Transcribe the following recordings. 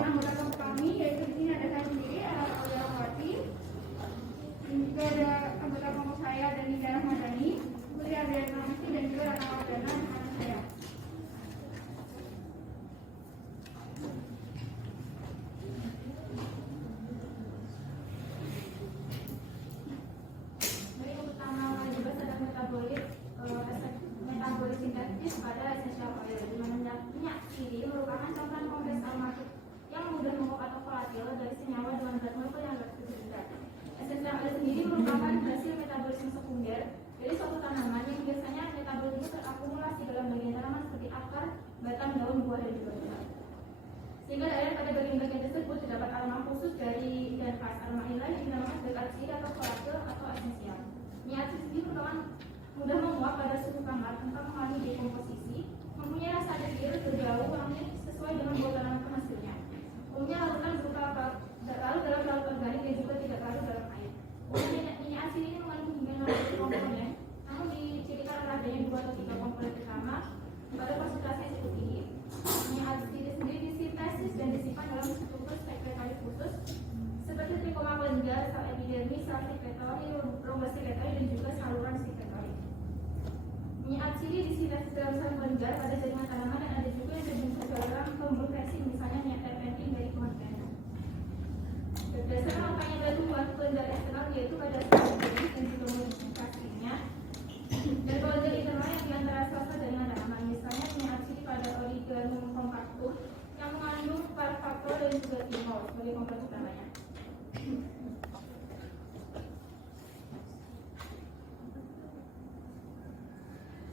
dengan anggota kelompok kami, yaitu di sini ada saya sendiri, Aulia Rahmawati. Dan juga ada anggota kelompok saya, Dani Rahmadani, Putri Adriana Ramesti, dan juga Rana Wardana teman saya. Dari utama juga ada metabolit sintetis pada essential oil, di mana minyak siri merupakan campuran kompleks aromatik yang mudah menguap atau volatil dari senyawa dengan zat molekul yang berbeda. Essential oil sendiri merupakan hasil metabolisme sekunder dari suatu tanaman yang biasanya metabolisme terakumulasi dalam bagian tanaman seperti akar, batang, daun, buah, dan juga buah. Sehingga pada bagian-bagian tersebut terdapat aroma khusus dari dan khas. Aroma inilah yang dinamakan zat atsiri atau volatil atau esensial. Minyak atsiri sendiri merupakan mudah menguap pada suhu kamar tanpa mengalami dekomposisi, mempunyai rasa degil, berbau, wangi sesuai dengan bau tanaman penghasilnya. Umumnya larutan berupa larut dalam laut organik dan juga tidak larut dalam air. Umumnya minyak atsiri ini mengandung hingga 60 komponen, namun dicirikan oleh adanya 2 atau 3 komponen utama pada konsentrasi yang cukup tinggi. Minyak atsiri sendiri disintesis dan disimpan dalam struktur sekretaris khusus seperti trikoma kelenjar, sel epidermis, sel sekretori, rongga sekretori, dan juga saluran sekretori. Minyak atsiri disintesis dalam sel kelenjar pada jaringan tanaman dan ada juga yang terbentuk dalam pembuluh resin, misalnya minyak terpentin dari kementerian. Berdasarkan angkanya bantuan kelenjar eksternal yaitu pada sel epidermis dan juga modifikasinya, dan kelenjar internal yang diantara sel-sel jaringan tanaman, misalnya minyak atsiri pada Origanum compactum yang mengandung parfaktor dan juga timol sebagai komponen utamanya.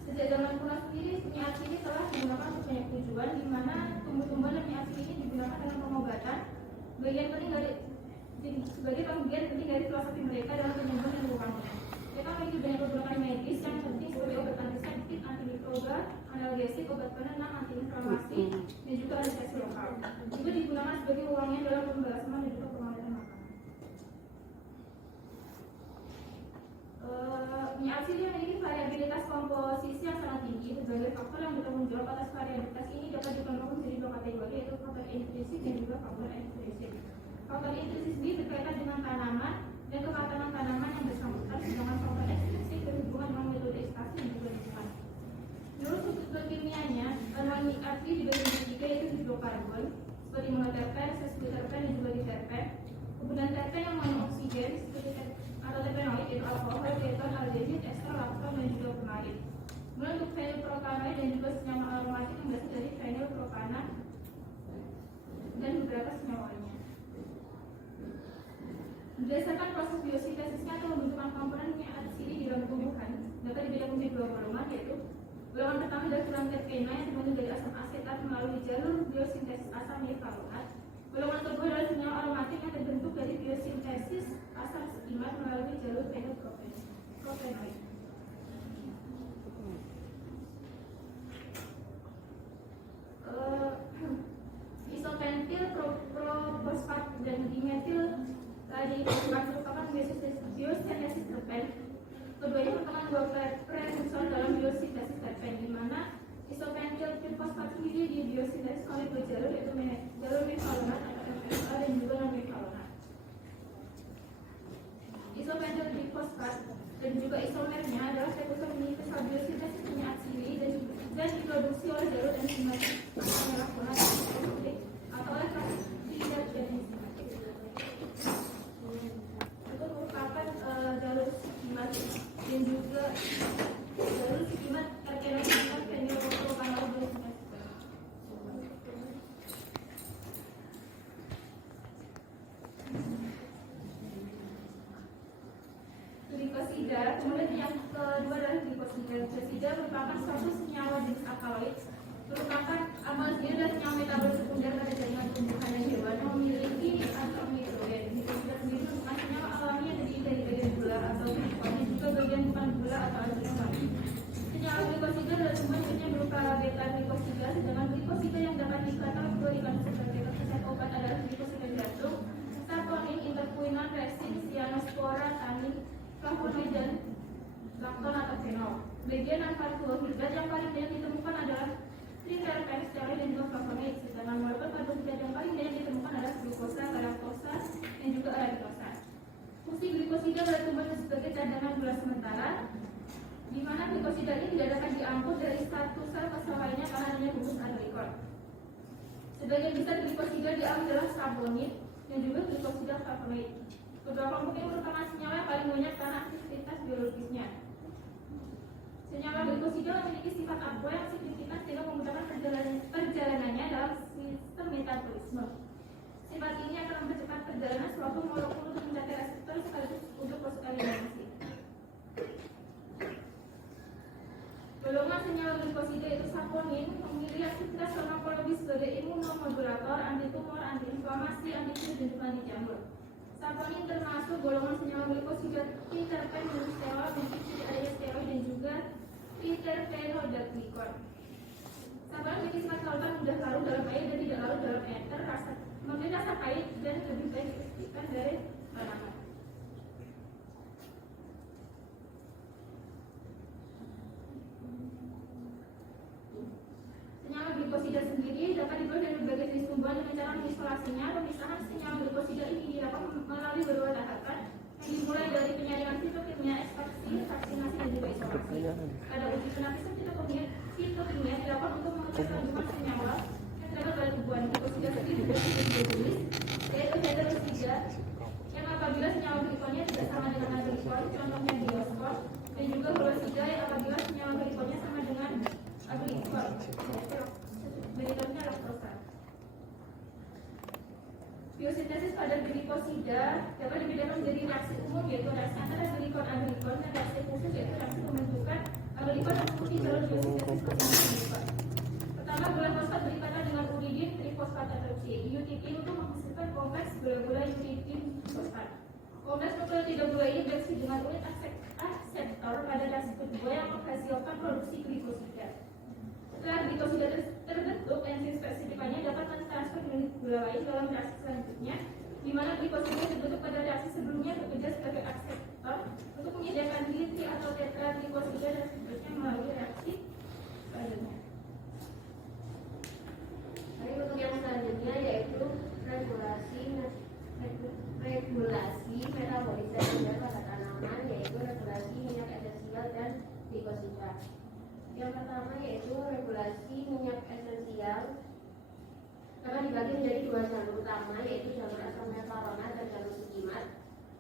Sejak zaman kuno sendiri, minyak atsiri telah digunakan untuk banyak tujuan, di mana tumbuh-tumbuhan dan minyak atsiri ini digunakan dalam pengobatan. Sebagai bagian penting dari filosofi mereka dalam penyembuhan dan luangnya. Mereka memiliki banyak kegunaan medis yang penting seperti obat antiseptik, antimikroba, analgesik, obat penenang, antiinflamasi, dan juga anestesi lokal. Juga digunakan sebagai uangnya dalam pembelasan dan juga pengawatan makanan. Minyak atsiri memiliki variabilitas komposisi yang sangat tinggi. Berbagai faktor yang bertanggung jawab atas variabilitas ini dapat dikelompokkan menjadi 2 kategori, yaitu faktor intrinsik dan juga faktor ekstrinsik. Faktor intrinsik sendiri berkaitan dengan tanaman dan kematangan tanaman yang bersangkutan, sedangkan faktor ekstrinsik berhubungan dengan metode ekstraksi dan juga lingkungan. Menurut struktur kimianya, kandungan minyak atsiri dibagi menjadi 3, yaitu hidrokarbon seperti monoterpen, sesquiterpen, dan juga diterpen. Kemudian terpen yang mengandung oksigen seperti atau terpenoid, yaitu alkohol, keton, aldehid, ester, lakton, dan juga formalin. Kemudian untuk fenilprokanoid dan juga senyawa aromatik yang berasal dari fenilprokana dan beberapa senyawa lainnya. Berdasarkan proses biosintesisnya atau pembentukan komponen minyak atsiri di dalam tumbuhan dapat dibedakan menjadi 2 golongan, yaitu golongan pertama adalah kuran terpena yang terbentuk dari asam asetat melalui jalur biosintesis asam hexalonat. Golongan kedua adalah senyawa aromatik yang terbentuk dari biosintesis asam skimat melalui jalur fenilpropenoid. Isopentil, profosfat, dan dimetil difosfat merupakan biosintesis terpen. Keduanya merupakan 2 precursor dalam biosintesis terpen, di mana isopentil fosfat sendiri disintesis oleh 2 jalur, yaitu jalur mefalonat atau FSA dan juga non-mefalonat. Isopentil trifosfat dan juga isomernya adalah prekursor universal biosintesis minyak atsiri dan diproduksi oleh jalur enzimatik asam melakonat atau oleh tidak dan enzimatik. Itu merupakan jalur enzimatik dan juga jalur enzimat terkena fenilprokanoid biosintesis. Glikosida, kemudian yang kedua adalah glikosida. Glikosida merupakan suatu senyawa jenis alkaloid, merupakan amaldehid dan senyawa metabolit sekunder pada jaringan tumbuhan dan hewan yang memiliki antimikroben. Glikosida sendiri merupakan senyawa alami yang terdiri dari bagian gula atau glikon dan juga bagian bukan gula atau alkohol. Senyawa glikosida adalah semua jenisnya berupa beta glikosida, sedangkan glikosida yang dapat dikategorikan sebagai resep obat adalah glikosida jantung, saponin, interpuinan, resin, cyanospora, tanin, flavonoid, dan lakton atau fenol. Bagian non-karbohidrat yang paling banyak ditemukan adalah triterpen, steroid, dan juga flavonoid. Sedangkan molekul karbohidrat yang paling Sebagian besar glikosida diambil adalah saponin dan juga glikosida flavonoid. Kedua kelompok ini merupakan senyawa yang paling banyak karena aktivitas biologisnya. Senyawa glikosida memiliki sifat aqua yang signifikan sehingga memudahkan perjalanannya dalam sistem metabolisme. Sifat ini akan mempercepat perjalanan suatu molekul untuk mencapai reseptor sekaligus untuk fosforilisasi. Golongan senyawa glikosida itu saponin memiliki aktivitas farmakologis sebagai imunomodulator, antitumor, antiinflamasi, antivirus dan juga anti jamur. Saponin termasuk golongan senyawa glikosida triterpen, monosterol, steroid dan juga triterpenodaglikon. Saponin memiliki sifat solutan mudah larut dalam air dan tidak larut dalam ether, memiliki rasa pahit dan lebih baik dikondisikan dari tanaman. Senyawa glikosida sendiri dapat dibuat dari berbagai jenis tumbuhan dengan cara mengisolasinya. Pemisahan senyawa glikosida ini dilakukan melalui beberapa tahapan yang dimulai dari penyaringan fitokimia, ekstraksi, vaksinasi dan juga isolasi. Pada uji penapisan fitokimia dilakukan untuk mengukur kandungan senyawa yang terdapat pada tumbuhan. Glikosida sendiri berbagai jenis, yaitu heterosida yang apabila senyawa glikonnya tidak sama dengan aglikon, contohnya dioskor, dan juga holosida yang apabila senyawa glikonnya sama dengan aglikon, berikutnya laktosa. Biosintesis pada glikosida dapat dibedakan menjadi reaksi umum, yaitu reaksi antara glikon-aglikon, dan reaksi khusus, yaitu reaksi pembentukan aglikon yang mengikuti jalur biosintesis glikon. Pertama, gula fosfat berikatan dengan uridin trifosfat tetroksi. Iotipin untuk menghasilkan kompleks gula-gula iotipin fosfat. Kompleks nukleotida gula ini bereaksi dengan unit akseptor pada reaksi kedua yang menghasilkan produksi glikosida. Setelah glikosida terbentuk, enzim spesifikannya dapat mentransfer unit gula lain dalam reaksi selanjutnya, di mana glikosida terbentuk pada reaksi sebelumnya bekerja sebagai akseptor untuk menyediakan tri atau tetraglikosida dan seterusnya melalui reaksi selanjutnya. Baik, untuk yang selanjutnya yaitu regulasi metabolisme pada tanaman, yaitu regulasi minyak esensial dan glikosida. Yang pertama yaitu regulasi minyak esensial dapat dibagi menjadi dua jalur utama, yaitu jalur asam mefalonat dan jalur sigimat.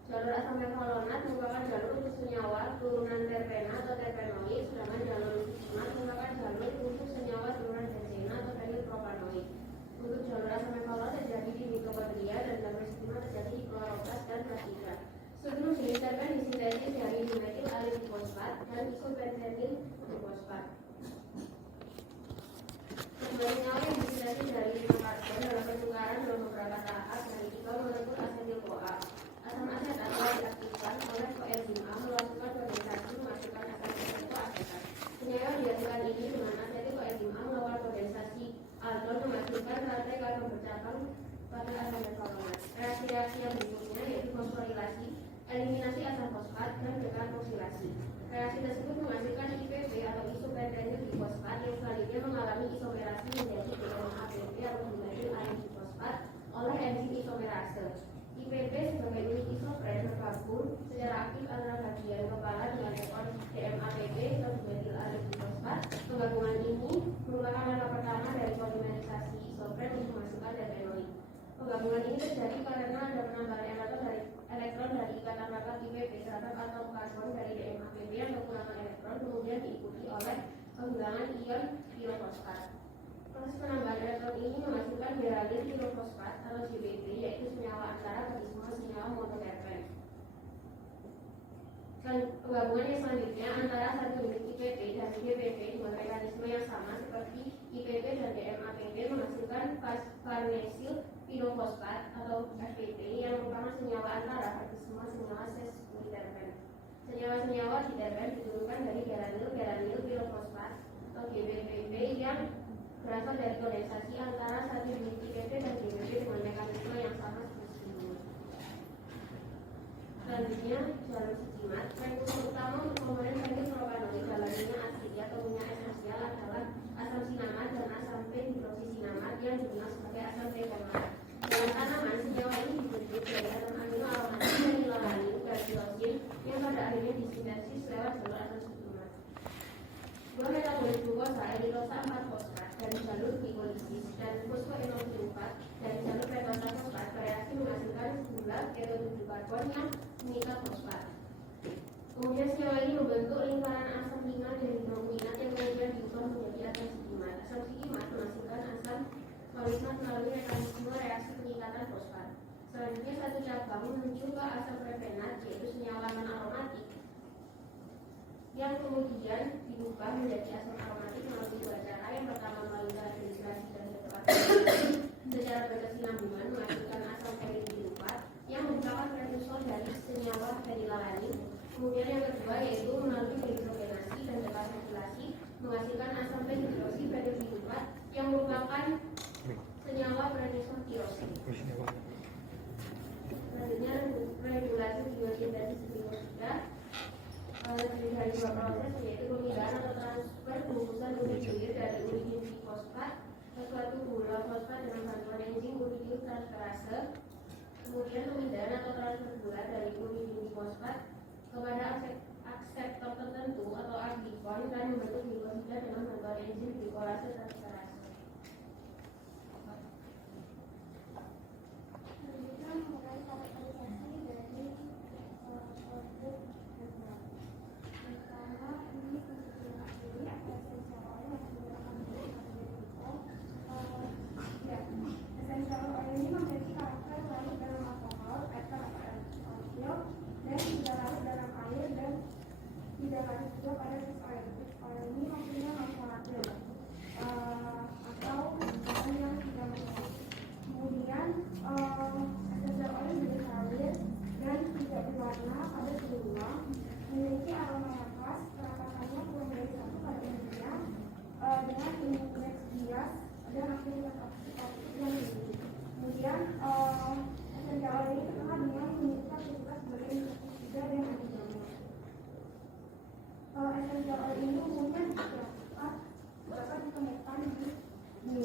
Jalur asam mefalonat merupakan jalur untuk senyawa turunan terpena atau terpenoid, sedangkan jalur sigimat merupakan jalur untuk senyawa turunan benzena atau fenilpropanoid. Untuk jalur asam mefalonat terjadi di mitokondria dan jalur sigimat terjadi di kloroplas dan plastika. Sebelum jenis terpen disintesis dari dimetil alil fosfat dan isopentanil fosfat. Senyawa yang disintesis dari 5 karbon dalam pertukaran dalam beberapa tahap berisiko molekul asetil-CoA. Asam asetat telah diaktifkan oleh koenzim A melakukan kondensasi menghasilkan asam asetat. Senyawa dihasilkan ini dengan asetil koenzim A melakukan kondensasi aldol menghasilkan rantai karbon bercabang pada asam mefalonat. Reaksi-reaksi yang berikutnya yaitu fosforilasi, eliminasi asam fosfat, dan dekarboksilasi. Reaksi tersebut menghasilkan IPP atau isopentanil difosfat yang selanjutnya mengalami isomerasi menjadi DMAPP atau dimetil alil fosfat oleh enzim isomerase. IPP sebagai unit isopren bergabung secara aktif antara bagian kepala dengan ekor DMAPP atau dimetil alil fosfat. Penggabungan ini merupakan langkah pertama dari polimerisasi isopren untuk menghasilkan terpenoid. Penggabungan ini terjadi karena ada penambahan elektron dari ikatan rapat IPP terhadap atom karbon dari DMAPP yang kekurangan elektron, kemudian diikuti oleh penghilangan ion pirofosfat. Proses penambahan elektron ini menghasilkan beryl pirofosfat atau GBP, yaitu senyawa antara bagi semua senyawa monoterpen. Penggabungan yang selanjutnya antara satu unit IPP dan GBP dengan mekanisme yang sama seperti IPP dan DMAPP menghasilkan farnesil pirofosfat atau FPT yang merupakan senyawa antara bagi semua senyawa sesquiterpen. Senyawa-senyawa diterpen diturunkan dari geranil pirofosfat atau GBPP yang berasal dari kondensasi antara satu unit IPP dan GBP dengan mekanisme yang sama seperti ini. Selanjutnya, jalur sigimat. Prekursus utama untuk komponen fenilpropanoid dalam minyak asidi atau minyak esensial adalah asam sinamat dan asam penhidroksisinamat yang dikenal sebagai asam pentomat. Dalam tanaman, senyawa ini dibentuk dari atom amino aromatik fenilalanin carbosin yang pada akhirnya disintesis lewat jalur asam sigimat. Buah metabolit glukosa, eritrosa 4-fosfat dan jalur glikolisis. dan fosfoinosida 4 dari jalur pentasa fosfat bereaksi menghasilkan gula keto 7 karbon yang mengikat fosfat. Kemudian senyawa ini membentuk lingkaran asam ringan dari brominat yang kemudian diubah menjadi asam sikimat. Asam sikimat menghasilkan asam polimat melalui mekanisme reaksi pengikatan fosfat. Selanjutnya satu cabang menuju ke asam propenat, yaitu senyawa non-aromatik yang kemudian diubah menjadi asam aromatik melalui dua cara. Yang pertama melalui karakterisasi dan heteroaktivitas secara berkesinambungan menghasilkan asam ferritin 4 yang merupakan precursor dari senyawa fenilalanin. Kemudian yang kedua yaitu melalui hidrogenasi dan dekarbosilasi menghasilkan asam penhidroksi 4 yang merupakan senyawa precursor tirosin. Selanjutnya regulasi biosintesis gliosida terdiri dari dua proses, yaitu pemindahan atau transfer bungkusan uridium dari uridium fosfat ke suatu gula fosfat dengan bantuan enzim uridium transferase. Kemudian pemindahan atau transfer gula dari uridium fosfat kepada akseptor tertentu atau aglikon dan membentuk glikosida dengan bantuan enzim glikolase transferase.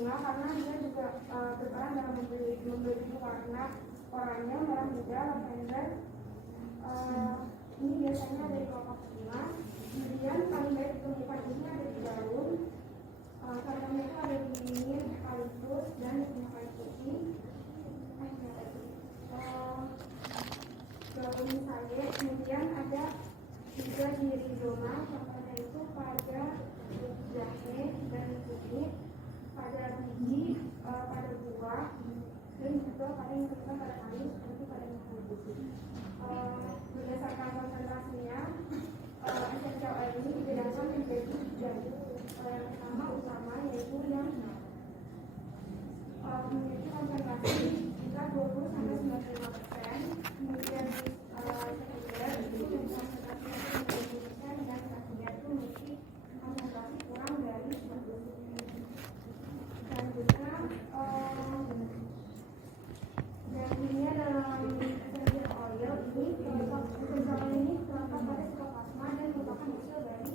Karena dia juga berperan dalam memberi warna oranye, merah muda, lavender. Ini biasanya dari kelompok 5. Kemudian paling baik ditemukan ini ada di daun. Contohnya itu ada di minyak, eukaliptus dan kayu putih. Daun saye. Kemudian ada juga di rhizoma. Contohnya itu pada jahe dan kunyit, pada biji, pada buah, dan juga pada yang terlibat pada kayu seperti pada biji. Berdasarkan konsentrasinya, essential oil ini dibedakan menjadi 3. Yang pertama utama yaitu yang memiliki konsentrasi sekitar 20-95%. Kemudian sekunder itu yang konsentrasinya 20% dan tersier itu memiliki konsentrasi kurang dari 90%. Selanjutnya yang ini dalam essential oil ini terdapat pada sitoplasma dan merupakan hasil dari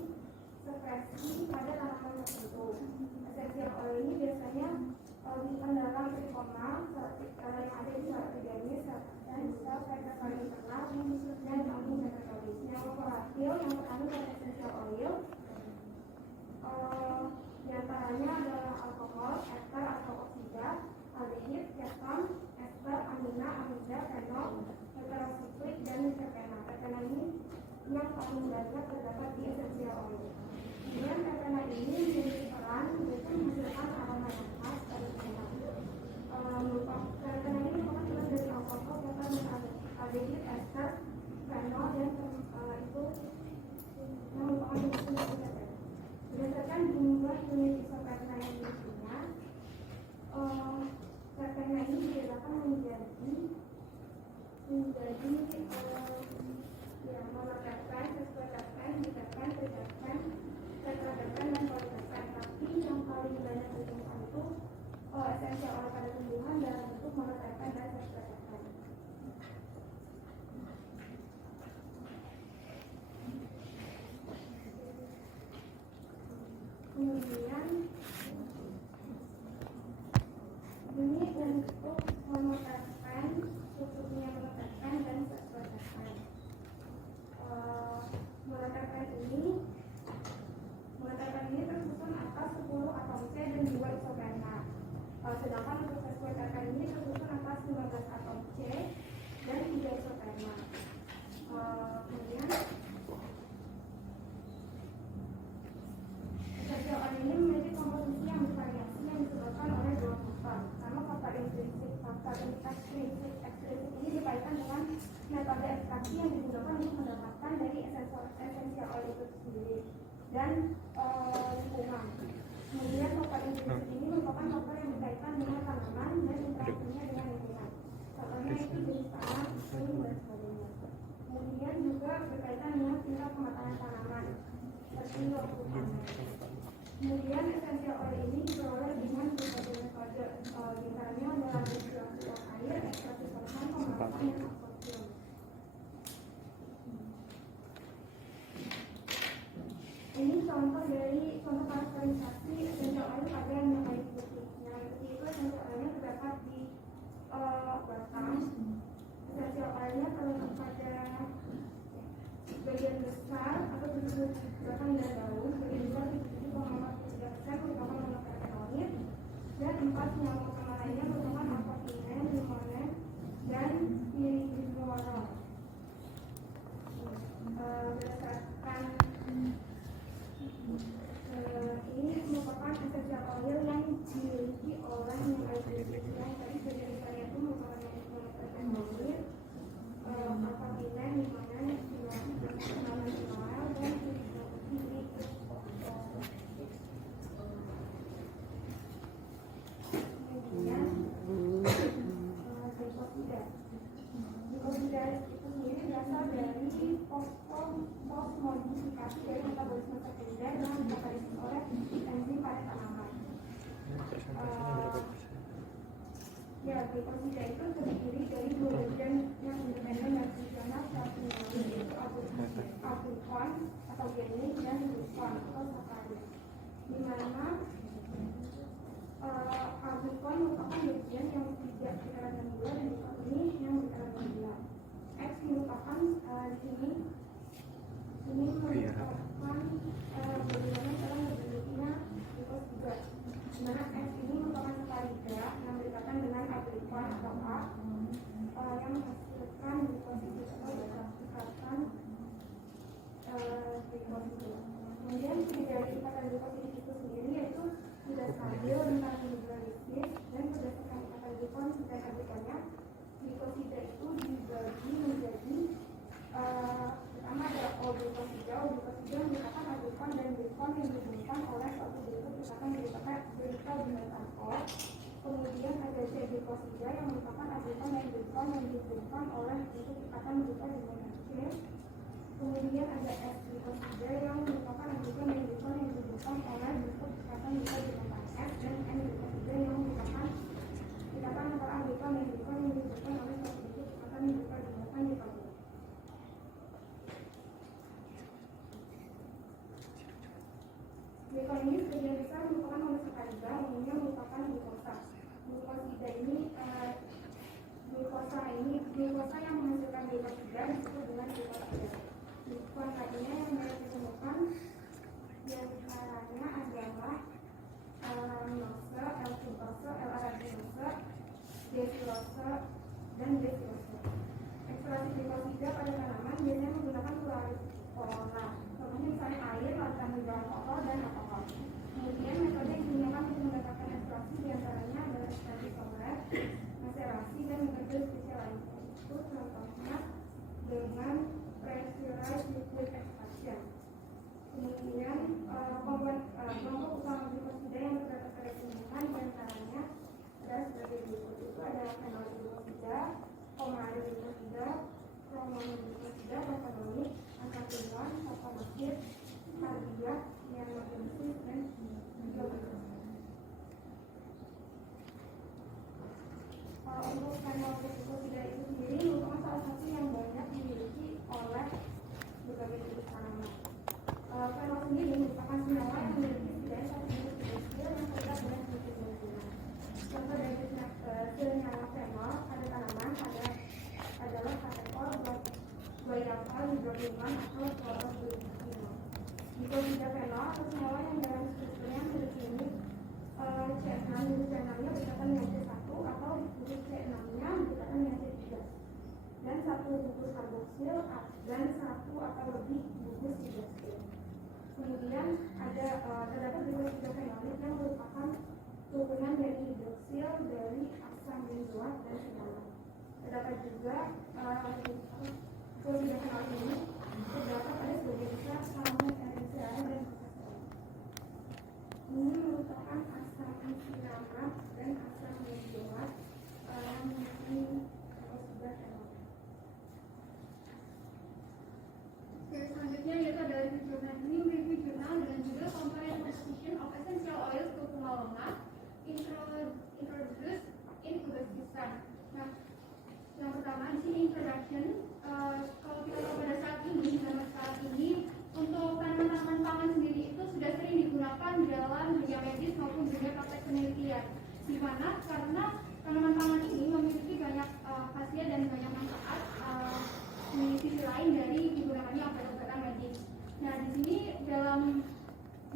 sekresi pada tanaman tertentu. Essential oil ini biasanya disimpan dalam trikoma yang ada di sel epidermis dan sel sekretari internal dan lambung sekretarius. Senyawa volatil yang terkandung pada essential oil diantaranya adalah alkohol, ester atau oksida, aldehid, ketam, ester, amina, amida, fenol, heterosiklik, dan terpena. Terpena ini yang paling banyak terdapat di essential oil. Kemudian terpena ini memiliki peran yaitu menghasilkan aroma yang khas dari terpena. Terpena ini merupakan tulang dari alkohol, ketam, aldehid, ester, fenol, dan itu yang merupakan fungsi dari terpena. Berdasarkan jumlah unit isoterpena yang dimilikinya, terpena ini dibedakan menjadi monoterpen, sesquiterpen, diterpen, triterpen, tetraterpen, dan politerpen. Tapi yang paling banyak ditemukan itu essential oil pada tumbuhan dalam bentuk monoterpen berkaitan dengan metode ekstraksi yang digunakan untuk mendapatkan dari essential oil itu sendiri dan lingkungan. Kemudian faktor intrinsik ini merupakan faktor yang berkaitan dengan tanaman dan interaksinya dengan lingkungan. Contohnya itu jenis tanah, iklim, dan sebagainya. Kemudian juga berkaitan dengan tingkat kematangan tanaman seperti waktu panen. Kemudian essential oil ini diperoleh dengan berbagai metode, misalnya dalam destilasi air, ekstraksi tanaman, pemanasan, dan absorpsi. Ini contoh karakterisasi essential oil pada yang paling putih. Yang putih itu essential oilnya terdapat di batang. Essential oilnya terletak pada bagian besar atau disebut batang dan daun. Bagian besar 77,43% merupakan monokarbonat dan 4 senyawa utama lainnya merupakan alpha-tinen, limonen, dan piridiforol. Berdasarkan ini merupakan essential oil yang dimiliki oleh yang tadi bagian besarnya itu merupakan monokarbonat, alpha-tinen, limonen, dan Glikosida itu sendiri berasal dari modifikasi dari metabolisme sekunder yang dikatakan oleh enzim pada tanaman. Glikosida itu terdiri dari dua bagian yang independen dan fungsional secara kimia, yaitu agrikon atau genik dan glukon atau sakarit. Di mana agrikon merupakan bagian yang tidak dikarenakan gula dan glukon ini yang dikarenakan gula. X merupakan di sini merupakan bagaimana cara membentuknya glikosida. Di mana X ini merupakan sakarida yang berdekatan dengan agrikon atau A yang menghasilkan glikosida atau ikatan glikosida. Kemudian dari ikatan glikosida itu sendiri yaitu tidak stabil dengan hidrolisis dan berdasarkan ikatan glikon dan aglikonnya, glikosida itu dibagi menjadi pertama ada O-glikosida. O-glikosida merupakan aglikon dan glikon yang dihubungkan oleh suatu glikos ikatan berikatan O. Kemudian ada C-glikosida yang merupakan aglikon dan glikon yang dihubungkan oleh glikos ikatan glikon dengan C. Kemudian ada S-glikosida yang merupakan aglikon dan glikon yang dihubungkan oleh glikos ikatan glikon dengan S, dan N-glikosida yang merupakan ikatan antara aglikon dan glikon yang dihubungkan oleh suatu glikos ikatan glikon dengan glikon. Glikon ini sebagian besar merupakan monosakarida, umumnya merupakan glukosa. Glukosa yang menghasilkan glikosida disebut dengan glikosida. Glukon lainnya yang banyak ditemukan diantaranya adalah L-laminose, L-frukose, L-arabinose, D-silose, dan D-silose. Ekstraksi glikosida pada tanaman biasanya menggunakan fluorida. Contohnya misalnya air, lautan hidrogen alkohol, dan alkohol. Kemudian metode yang digunakan untuk mendapatkan ekstraksi diantaranya adalah ekstraksi solar, maserasi, dan metode spesial lainnya. Itu contohnya dengan pressurized liquid extraction. Kemudian kelompok utama glikosida yang terdapat pada tumbuhan diantaranya adalah sebagai berikut. Itu adalah fenol glikosida, formalin glikosida, kromonin glikosida, metanoid, antagonon, sulfamaksid, kardiak, nianogenesis, dan biogenesis. Untuk fenol glikosida itu sendiri merupakan salah satu yang banyak dimiliki oleh berbagai jenis tanaman. Fenol sendiri merupakan senyawa yang memiliki setidaknya satu jenis glikosida yang terlibat dengan sedikit lingkungan. Contoh dari senyawa fenol pada tanaman adalah katekol, guaiacol, hidroquinone, atau chlorofluoride. Glikosida fenol atau senyawa yang dalam strukturnya memiliki unit C6, unit C6-nya berdekatan dengan C1 atau unit C6-nya berdekatan dengan C3, dan satu bungkus karboksil dan satu atau lebih bungkus hidroksil. Kemudian terdapat glikosida fenolik yang merupakan turunan dari hidroksil dari asam benzoat dan fenol. Terdapat juga juga kebijakan hal ini terdapat pada sebagian besar kalangan RSCA dan ini merupakan asal isi nama dan asal membuat mungkin sudah selanjutnya yaitu adalah jurnal ini review jurnal dengan judul Comparative Position of Essential Oils Kurkuma Longa Introduced in Uzbekistan. Nah, yang pertama di sini introduction. Kalau kita tahu pada saat ini, zaman saat ini untuk tanaman-tanaman pangan sendiri itu sudah sering digunakan dalam dunia medis maupun dunia praktek penelitian. Di mana karena tanaman pangan ini memiliki banyak khasiat dan banyak manfaat di sisi lain dari digunakannya obat-obatan medis. Nah, di sini dalam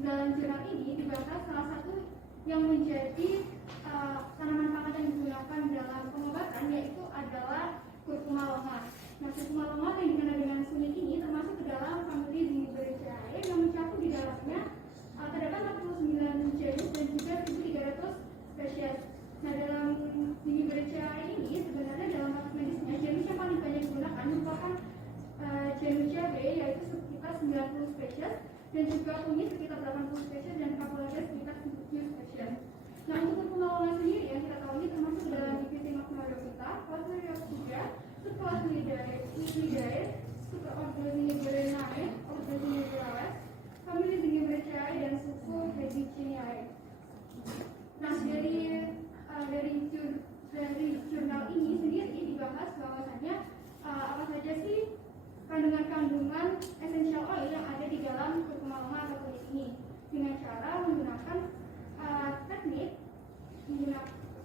jurnal ini dibahas salah satu yang menjadi tanaman pangan yang digunakan dalam pengobatan yaitu adalah Curcuma longa. Nah, Curcuma longa yang dikenal dengan sunyit ini termasuk ke dalam famili Zingiberaceae yang mencakup di dalamnya terdapat 49 jenis dan juga 1.300 spesies. Nah, dalam Zingiberaceae ini sebenarnya dalam praktek medisnya jenis yang paling banyak digunakan merupakan Janus B yaitu sekitar 90 spesies dan juga kunyit sekitar 80 spesies dan Capularia sekitar 70 spesies. Nah, untuk Curcuma longa sendiri yang kita tahu ini termasuk dalam divisi Magnorophyta, Phasmorhiza, subkelas Lididae, subordo Zingiberinae, ordo Zingiberales, famili Zingiberaceae dan suku Hedicinae. Nah, dari jurnal ini sendiri dibahas bahwasanya apa saja sih kandungan-kandungan essential oil yang ada di dalam Curcuma longa atau kunyit ini dengan cara menggunakan teknik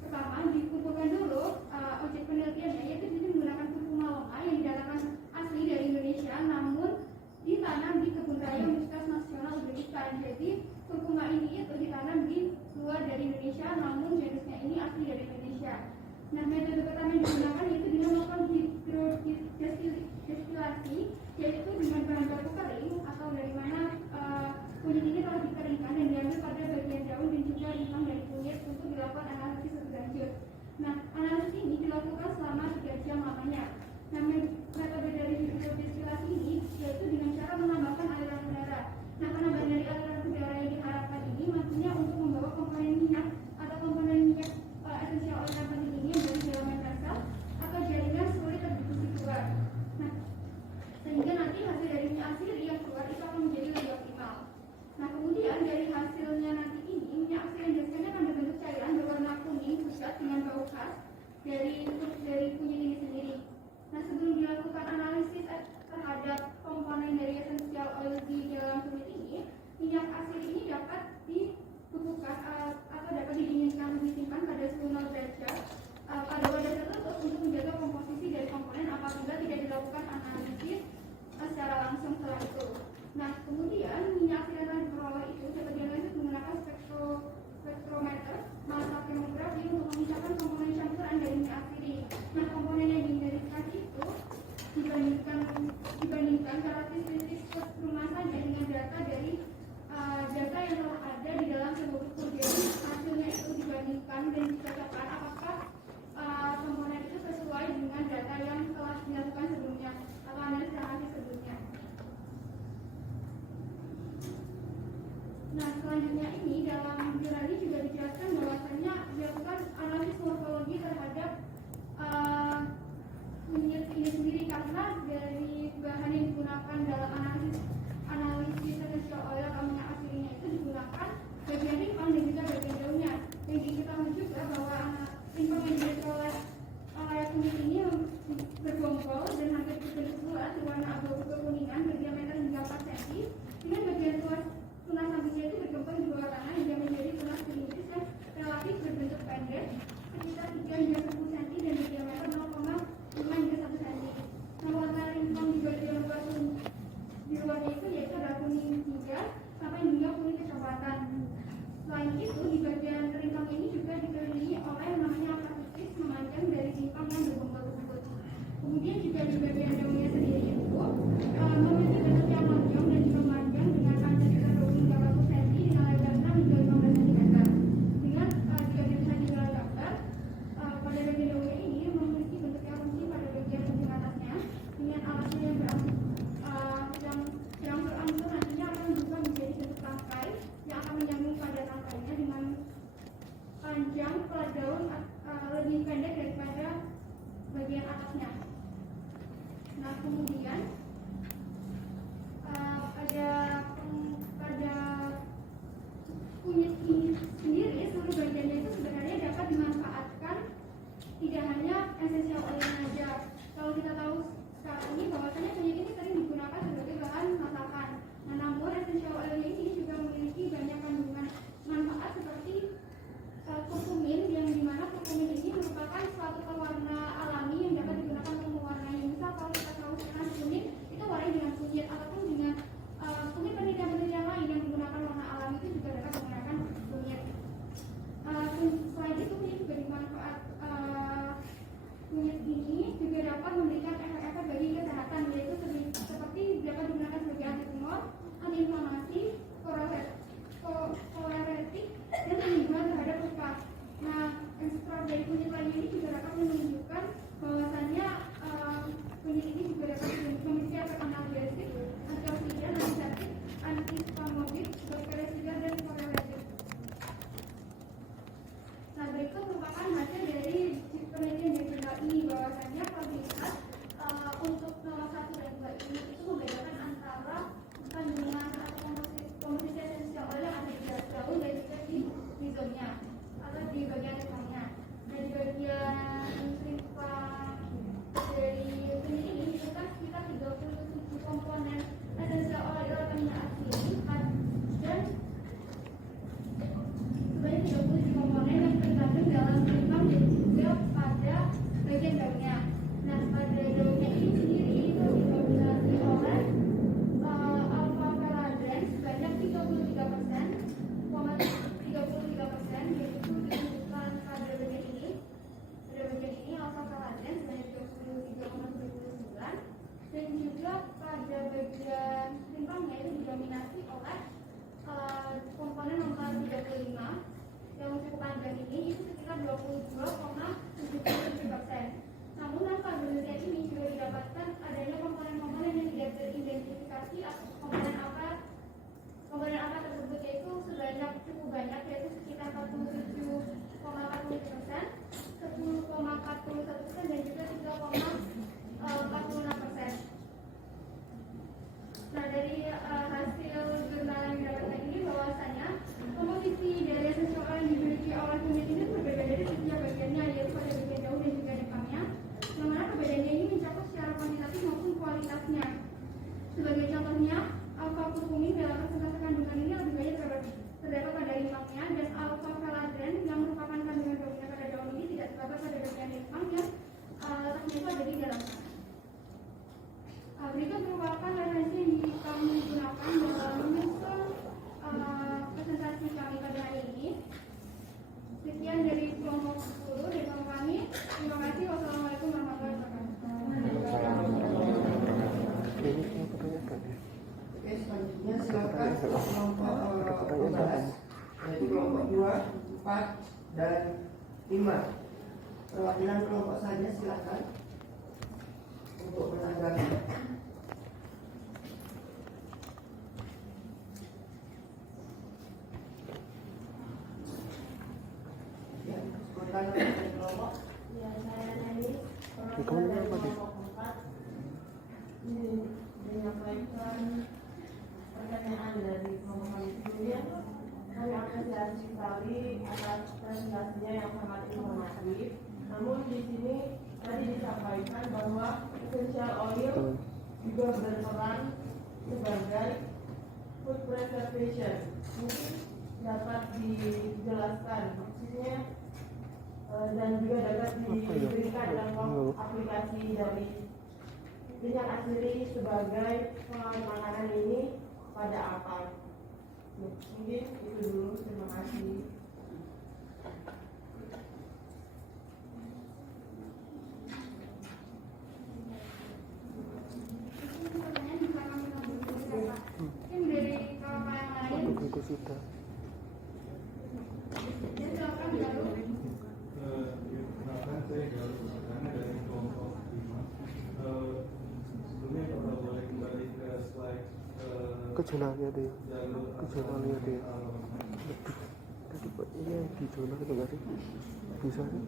pertama dikumpulkan dulu objek penelitiannya yaitu jadi menggunakan Curcuma longa yang didatangkan asli dari Indonesia namun ditanam di kebun raya Universitas Nasional Uzbekistan. Jadi kurkuma ini itu ditanam di luar dari Indonesia namun jenisnya ini asli dari Indonesia. Nah, metode pertama yang digunakan yaitu dengan melakukan hidrodestilasi yaitu dengan bahan baku kering atau dari mana kunyit ini telah dikeringkan dan diambil pada bagian daun dan juga rintang dari kunyit untuk dilakukan analisis lebih lanjut. Nah, analisis ini dilakukan selama 3 jam lamanya. Nah, metode dari hidrodestilasi ini yaitu dengan cara menambahkan aliran udara. Nah, penambahan dari aliran udara yang diharapkan ini maksudnya untuk membawa komponen minyak atau komponen minyak esensial oil yang penting ini dari dalam sel atau jaringan sulit terdistribusi keluar. Nah, sehingga nanti hasil dari minyak asiri yang keluar itu akan menjadi lebih optimal. Nah, kemudian dari hasilnya nanti ini minyak asiri yang biasanya akan berbentuk cairan berwarna kuning pusat dengan bau khas dari kunyit ini sendiri. Nah, sebelum dilakukan analisis terhadap komponen dari esensial oil di dalam kunyit ini, minyak asiri ini dapat dibekukan atau dapat didinginkan disimpan pada suhu 0 derajat pada wadah tertutup untuk menjaga komposisi dari komponen apabila tidak dilakukan analisis secara langsung setelah itu. Nah, kemudian minyak asiri yang telah diperoleh itu dapat dianalisis menggunakan spektrometer atau kemografi untuk memisahkan komponen campuran dari minyak asiri. Nah, komponen yang diindikasikan itu dibandingkan karakteristik spektrum saja dengan data dari data yang telah ada di dalam sebuah ukur. Jadi hasilnya itu dibandingkan dan dicocokkan apakah komponen itu sesuai dengan data yang telah dilakukan sebelumnya atau analisis sebelumnya. Nah, selanjutnya ini dalam jurnal ini juga dijelaskan bahwasanya dilakukan analisis morfologi terhadap kunyit ini sendiri karena dari bahan yang digunakan dalam analisis essential oil atau minyak asirinya itu digunakan bagian rimpang dan juga bagian daunnya. Dan diketahui juga bahwa rimpang yang diperoleh oleh kunyit ini bergonggol dan hampir berbentuk bulat berwarna abu-abu kekuningan berdiameter hingga 4 cm dengan bagian luas tunas sampingnya itu bergembang di bawah tanah hingga menjadi tunas cilindris yang relatif berbentuk pendek sekitar 3 hingga 10 cm dan berdiameter 0,5 hingga 1 cm. Nah, warna rimpang di bagian luar di luarnya itu yaitu ada kuning hijau sampai hingga kuning kecoklatan. Selain itu di bagian rimpang ini juga dikelilingi oleh yang namanya apatitis memanjang dari rimpang yang bergelombol tersebut. Kemudian juga di bagian daunnya sendiri itu memiliki bentuk yang lonjong dan juga bagian atasnya. Nah kemudian pada kunyit ini sendiri seluruh bagiannya itu sebenarnya dapat dimanfaatkan tidak hanya essential oil saja. Kalau kita tahu sekarang ini bahwasanya kunyit ini sering digunakan sebagai bahan masakan. Nah, namun essential oil ini juga memiliki banyak kandungan manfaat seperti kurkumin, yang dimana kurkumin ini merupakan suatu pewarna alami yang dapat digunakan untuk mewarnai. Misal kalau kita tahu sekarang kunyit itu warnanya dengan kunyit ataupun dengan kunyit penelitian-penelitian lain yang menggunakan warna alami itu juga dapat menggunakan kunyit. Selain itu kunyit juga dimanfaat kunyit ini juga dapat memberikan efek-efek bagi kesehatan, yaitu seperti dapat digunakan sebagai antitumor, antiinflamasi, koloretik, dan penyembuhan terhadap luka. Nah, ekstrak dari kunyit lain ini juga dapat menunjukkan bahwasannya kunyit ini juga dapat memiliki efek analgesik, antioksidan, antiseptik, antispasmodik, dokteresida, dan koloretik. Nah, berikut merupakan hasil dari penelitian dari ini bahwasannya probabilitas untuk nomor 1 dan 2 ini itu membedakan antara kandungan atau komposisi esensial oil yang ada di daun dan juga di rizomnya atau di bagian rizomnya. Dan di bagian simpang dari kunyit ini itu kan sekitar 37 komponen esensial oil atau minyak asli dan sebanyak 37 komponen yang terkandung dalam simpang dan juga pada bagian daunnya. Nah, pada daunnya ini sendiri itu didominasi oleh alpha peladren sebanyak 33%, yaitu ditemukan pada bagian ini. Pada bagian ini alpha peladren sebanyak 33,99, dan juga pada bagian simpangnya itu didominasi oleh komponen nomor 35 yang cukup panjang ini itu sekitar 22,77%. Namun tanpa penelitian ini juga didapatkan adanya komponen-komponen yang tidak teridentifikasi atau komponen apa tersebut, yaitu sebanyak cukup banyak, yaitu sekitar 47,47%, 10,41%, dan juga 3,46%. Nah, dari hasil jurnal yang didapatkan ini bahwasanya komposisi dari essential oil yang dimiliki oleh kunyit ini berbeda dari setiap bagiannya, yaitu pada bagian daun dan juga depannya, yang mana perbedaannya ini mencakup secara kuantitatif maupun kualitasnya. Sebagai contohnya, alpha kurkumin dalam persentase kandungan ini lebih banyak terdapat pada limangnya, dan alpha peladren yang merupakan kandungan dominan pada daun ini tidak terdapat pada bagian limang yang letaknya itu ada di dalamnya. Berikut merupakan referensi yang kami gunakan dalam menyusun presentasi kami pada hari ini. Sekian dari kelompok 10 dari kelompok kami. Terima kasih. Wassalamualaikum warahmatullahi wabarakatuh. Oke, selanjutnya silakan kelompok pembahas, yaitu kelompok 2, 4, dan 5. Perwakilan kelompok saja silakan untuk menanggapi. Ya, sebutkan dari kelompok. Ya, saya Nani, perwakilan dari kelompok 4 menyampaikan pertanyaan dari kelompok kami sebelumnya. Kami apresiasi sekali atas presentasinya yang sangat informatif. Namun di sini tadi disampaikan bahwa essential oil juga berperan sebagai food preservation. Mungkin dapat dijelaskan maksudnya dan juga dapat diberikan dampak aplikasi dari minyak asli sebagai pengawet makanan ini pada apa? Mungkin itu dulu. Terima kasih. Sudah. Perkenalkan, saya Galuh Sukana dari kelompok 5. Sebelumnya kalau boleh kembali ke slide Ke jurnalnya deh. jalur Ke jurnalnya deh. alamat. Tadi Pak, ini yang di jurnal itu nggak sih? Bisa sih?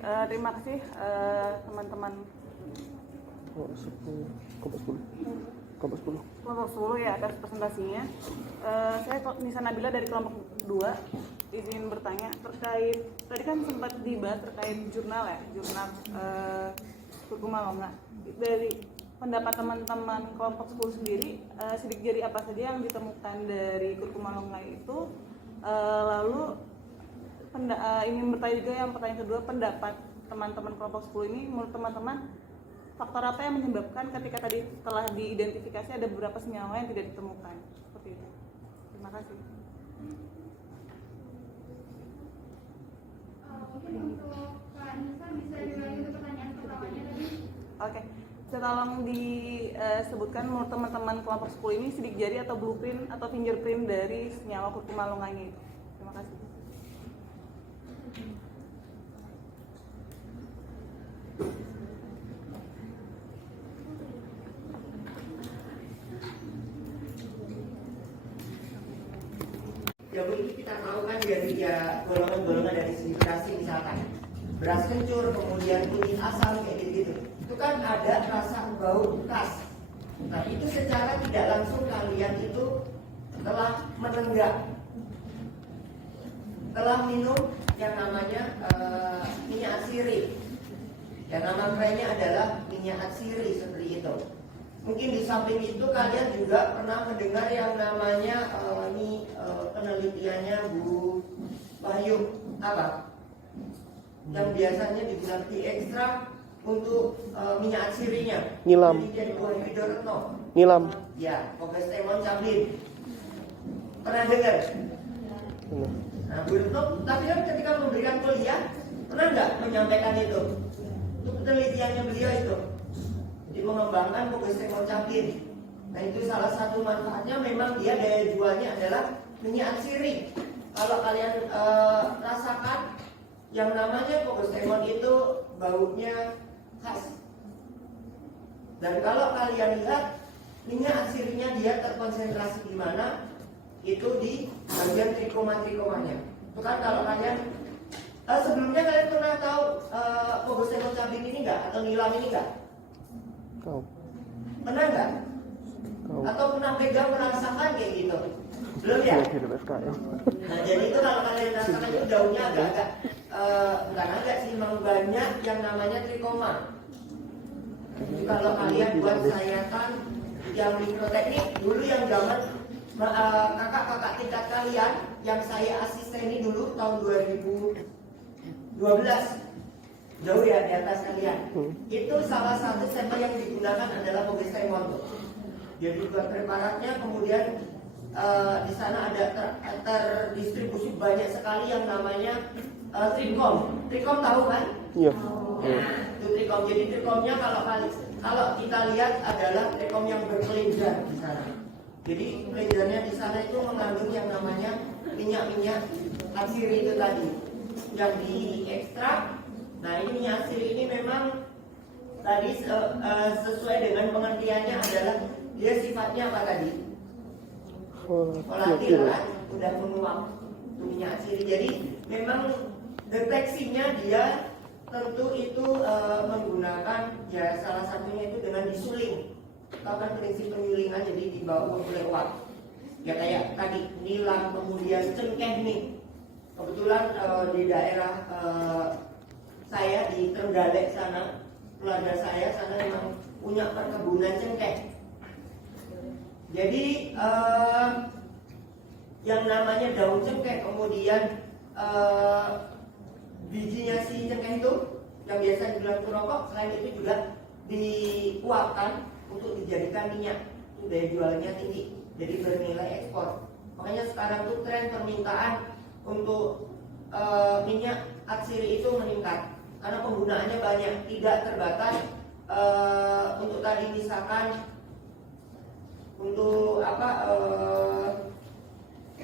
terima kasih teman-teman Oh, 10, kelompok 10. Kelompok 10. kelompok 10 ya atas presentasinya. Saya Nisa Nabila dari kelompok 2 izin bertanya terkait tadi kan sempat dibahas terkait jurnal ya, jurnal Kurkuma Longga. Dari pendapat teman-teman kelompok 10 sendiri, sidik jari apa saja yang ditemukan dari Kurkuma Longga itu? Lalu ingin bertanya juga yang pertanyaan kedua, pendapat teman-teman kelompok 10 ini menurut teman-teman faktor apa yang menyebabkan ketika tadi telah diidentifikasi ada beberapa senyawa yang tidak ditemukan seperti itu. Terima kasih. Mungkin untuk Kak Nisa bisa diulangi untuk pertanyaan pertamanya tadi. Oke, bisa tolong disebutkan menurut teman-teman kelompok 10 ini sidik jari atau blueprint atau fingerprint dari senyawa Kurkuma Longga itu. Terima kasih. Ya Bu, ini kita tahu kan dari ya golongan-golongan dari sedimentasi misalkan beras kencur, kemudian kunyit asam kayak gitu. Itu kan ada rasa bau bekas. Nah itu secara tidak langsung kalian itu telah menenggak, telah minum yang namanya minyak atsiri. Yang nama kerennya adalah minyak atsiri seperti itu. Mungkin di samping itu kalian juga pernah mendengar yang namanya penelitiannya Bu Wahyu apa? Yang biasanya digunakan diekstrak untuk minyak atsirinya. Nilam. Jadi Bu Wahyu Widoretno. Nilam. Ya, Profesor Temon Cablin. Pernah dengar? Nah, Bu Retno, tapi kan ketika memberikan kuliah pernah nggak menyampaikan itu? Itu penelitiannya beliau itu. Jadi mengembangkan Profesor Cablin. Nah itu salah satu manfaatnya memang dia daya jualnya adalah minyak atsiri. Kalau kalian rasakan yang namanya Pogostemon itu baunya khas. Dan kalau kalian lihat minyak atsirinya dia terkonsentrasi di mana? Itu di bagian trikoma-trikomanya. Itu kan kalau kalian sebelumnya kalian pernah tahu Pogostemon Cablin ini enggak atau nilam ini enggak? Tahu. Pernah enggak? Tahu. Atau pernah pegang merasakan kayak gitu? Belum ya? Film FKM. Nah jadi itu kalau kalian rasakan itu daunnya agak-agak bukan agak sih, memang banyak yang namanya trikoma. Jadi kalau kalian buat sayatan yang mikroteknik dulu yang zaman kakak-kakak tingkat kalian yang saya asisteni dulu tahun 2012 jauh ya di atas kalian. Itu salah satu sampel yang digunakan adalah Pogostemon. Jadi buat preparatnya kemudian di sana ada terdistribusi banyak sekali yang namanya trikom. Trikom tahu kan? Iya. Itu trikom. Jadi trikomnya kalau kita lihat adalah trikom yang berkelenjar di sana. Jadi kelenjarnya di sana itu mengandung yang namanya minyak-minyak atsiri itu tadi yang diekstrak. Nah ini minyak atsiri ini memang tadi sesuai dengan pengertiannya adalah dia sifatnya apa tadi? Volatil kan, udah menguap itu minyak atsiri. Jadi memang deteksinya dia tentu itu menggunakan ya salah satunya itu dengan disuling. Tahu kan prinsip penyulingan, jadi dibawa oleh uap. Ya kayak tadi nilam, kemudian cengkeh nih. Kebetulan di daerah saya di Trenggalek sana, keluarga saya sana memang punya perkebunan cengkeh. Jadi yang namanya daun cengkeh, kemudian bijinya si cengkeh itu yang biasa dibilang rokok, selain itu juga dikuapkan untuk dijadikan minyak. Itu daya jualnya tinggi, jadi bernilai ekspor. Makanya sekarang tuh tren permintaan untuk minyak atsiri itu meningkat karena penggunaannya banyak, tidak terbatas untuk tadi misalkan untuk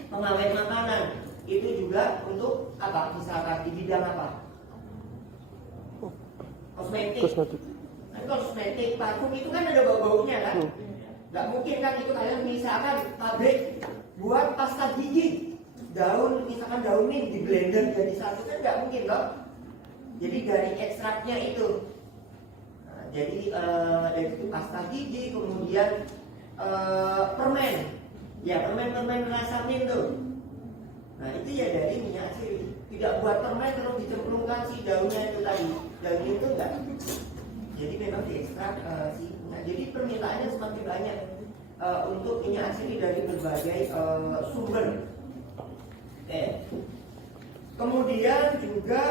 pengawet makanan, itu juga untuk apa? Misalkan di bidang apa? Kosmetik. Kan kosmetik, parfum itu kan ada bau-baunya kan? Gak mungkin kan itu kalian misalkan pabrik buat pasta gigi, daun misalkan daun mint di blender jadi satu kan gak mungkin loh. Jadi dari ekstraknya itu. Nah, jadi dari itu pasta gigi, kemudian permen. Ya, permen-permen rasa mint tuh. Nah, itu ya dari minyak atsiri. Tidak buat permen terus dicemplungkan si daunnya itu tadi. Daun itu enggak. Jadi memang diekstrak si minyak. Jadi permintaannya semakin banyak untuk minyak atsiri dari berbagai sumber. Kemudian juga